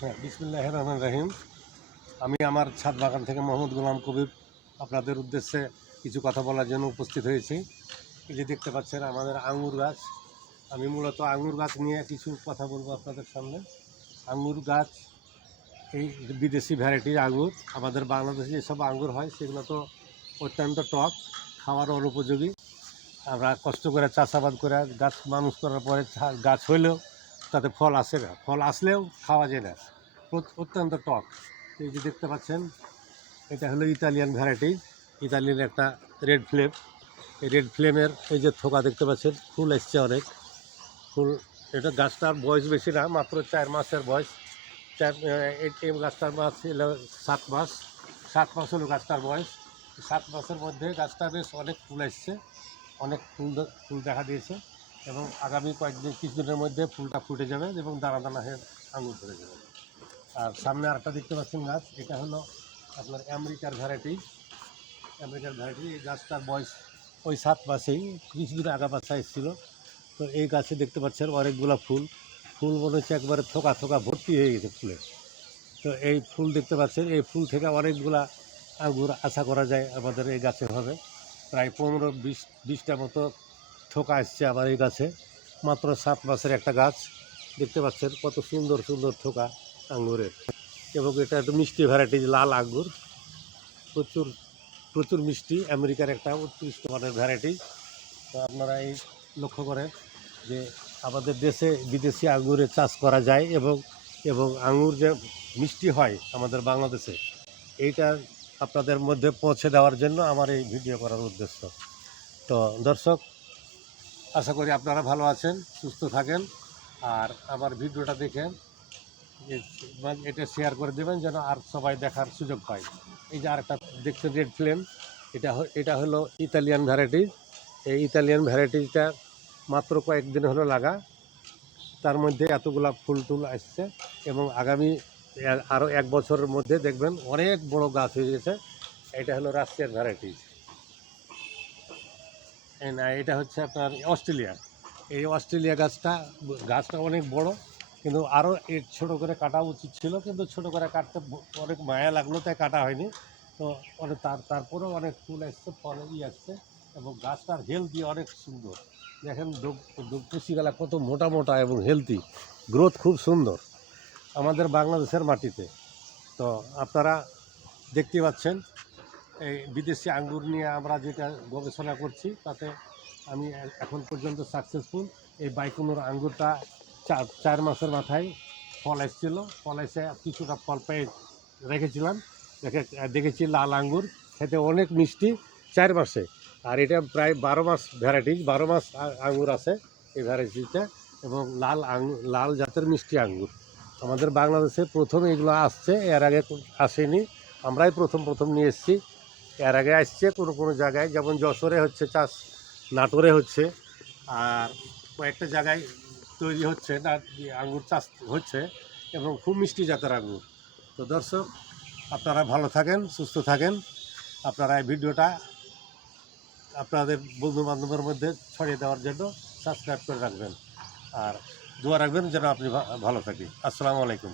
হ্যাঁ, বিসমিল্লাহির রহমানির রহিম। আমি আমার ছাদ বাগান থেকে মোহাম্মদ গোলাম কবির আপনাদের উদ্দেশ্যে কিছু কথা বলার জন্য উপস্থিত হয়েছি। এই যে দেখতে পাচ্ছেন আমাদের আঙ্গুর গাছ। আমি মূলত আঙ্গুর গাছ নিয়ে কিছু কথা বলবো আপনাদের সামনে। আঙ্গুর গাছ এই বিদেশি ভ্যারাইটির আঙ্গুর। আমাদের বাংলাদেশে যেসব আঙ্গুর হয় সেগুলো তো অত্যন্ত টক, খাওয়ার অনুপযোগী। আমরা কষ্ট করে চাষাবাদ করে গাছ মানুষ করার পরে গাছ হইলেও তাতে ফল আসে না, ফল আসলেও খাওয়া যায় না, অত্যন্ত টক। এই যে দেখতে পাচ্ছেন এটা হলো ইতালিয়ান ভ্যারাইটি, ইতালিয়ান একটা রেড ফ্লেম। এই রেড ফ্লেমের এই যে থোকা দেখতে পাচ্ছেন, ফুল এসছে অনেক ফুল। এটা গাছটার বয়স বেশি না, মাত্র 4 মাসের বয়স। এই গাছটার মাস হলো 7 মাস। 7 মাস হলো গাছটার বয়স। 7 মাসের মধ্যে গাছটা বেশ অনেক ফুল এসছে, অনেক ফুল দেখা দিয়েছে এবং আগামী কিছুদিনের মধ্যে ফুলটা ফুটে যাবে এবং দানা দানা হয়ে আঙুর ধরে যাবে। আর সামনে আরেকটা দেখতে পাচ্ছেন গাছ, এটা হলো আপনার আমেরিকার ভ্যারাইটি। এই গাছটার বয়স ওই 7 মাসেই কিছুদিন আগা পাশা এসেছিল। তো এই গাছে দেখতে পাচ্ছেন অনেকগুলো ফুল মনে হচ্ছে একবারে থোকা থোকা ভর্তি হয়ে গেছে ফুলে। তো এই ফুল দেখতে পাচ্ছেন, এই ফুল থেকে অনেকগুলা আঙ্গুর আশা করা যায় আমাদের এই গাছে হবে। প্রায় 15-20টা মতো থোকা আসছে আমার এই গাছে। মাত্র 7 মাসের একটা গাছ। দেখতে পাচ্ছেন কত সুন্দর সুন্দর থোকা আঙ্গুরের। এবং এটা একটু মিষ্টি ভ্যারাইটি, লাল আঙ্গুর, প্রচুর প্রচুর মিষ্টি। আমেরিকার একটা উৎকৃষ্ট মানের ভ্যারাইটি। তো আপনারা এই লক্ষ্য করেন যে আমাদের দেশে বিদেশি আঙ্গুরের চাষ করা যায় এবং এবং আঙ্গুর যে মিষ্টি হয় আমাদের বাংলাদেশে, এইটা আপনাদের মধ্যে পৌঁছে দেওয়ার জন্য আমার এই ভিডিও করার উদ্দেশ্য। তো দর্শক, আশা করি আপনারা ভালো আছেন, সুস্থ থাকেন। আর আমার ভিডিওটা দেখে এটা শেয়ার করে দেবেন যেন আর সবাই দেখার সুযোগ পায়। এই যে আরেকটা দেখছেন রেড ফ্লেম, এটা হলো ইতালিয়ান ভ্যারাইটি। এই ইতালিয়ান ভ্যারাইটিটা মাত্র কয়েকদিন হলো লাগা, তার মধ্যে এতগুলা ফুল টুল আসছে এবং আগামী আরও 1 বছরের মধ্যে দেখবেন অনেক বড় গাছ হয়ে গেছে। এটা হলো রাশিয়ান ভ্যারাইটি। না, এটা হচ্ছে আপনার অস্ট্রেলিয়া। এই অস্ট্রেলিয়া গাছটা অনেক বড়, কিন্তু আরও এর ছোটো করে কাটা উচিত ছিল, কিন্তু ছোটো করে কাটতে অনেক মায়া লাগলো তাই কাটা হয়নি। তো অনেক তারপরেও অনেক ফুল আসছে, ফল আসছে এবং গাছটার হেলদি অনেক সুন্দর। দেখেন কুচিগালা কত মোটা মোটা এবং হেলদি, গ্রোথ খুব সুন্দর আমাদের বাংলাদেশের মাটিতে। তো আপনারা দেখতে পাচ্ছেন এই বিদেশি আঙ্গুর নিয়ে আমরা যেটা গবেষণা করছি তাতে আমি এখন পর্যন্ত সাকসেসফুল। এই বাইকুনুর আঙ্গুরটা 4 মাসের মাথায় ফল এসেছিল, ফল এসে কিছুটা ফল পেয়ে রেখেছিলাম, দেখেছি লাল আঙ্গুর খেতে অনেক মিষ্টি 4 মাসে। আর এটা প্রায় 12 মাস ভ্যারাইটি, 12 মাস আঙ্গুর আছে এই ভ্যারাইটিটা এবং লাল জাতের মিষ্টি আঙ্গুর আমাদের বাংলাদেশে প্রথম এগুলো আসছে, এর আগে আসেনি। আমরাই প্রথম নিয়ে এসেছি। এর আগে আসছে কোনো জায়গায়, যেমন যশোরে হচ্ছে চাষ, নাটোরে হচ্ছে, আর কয়েকটা জায়গায় তৈরি হচ্ছে না, আঙ্গুর চাষ হচ্ছে এবং খুব মিষ্টি জাতের আঙ্গুর। তো দর্শক, আপনারা ভালো থাকেন, সুস্থ থাকেন। আপনারা এই ভিডিওটা আপনাদের বন্ধুবান্ধবের মধ্যে ছড়িয়ে দেওয়ার জন্য সাবস্ক্রাইব করে রাখবেন আর দোয়া রাখবেন যেন আপনি ভালো থাকি। আসসালামু আলাইকুম।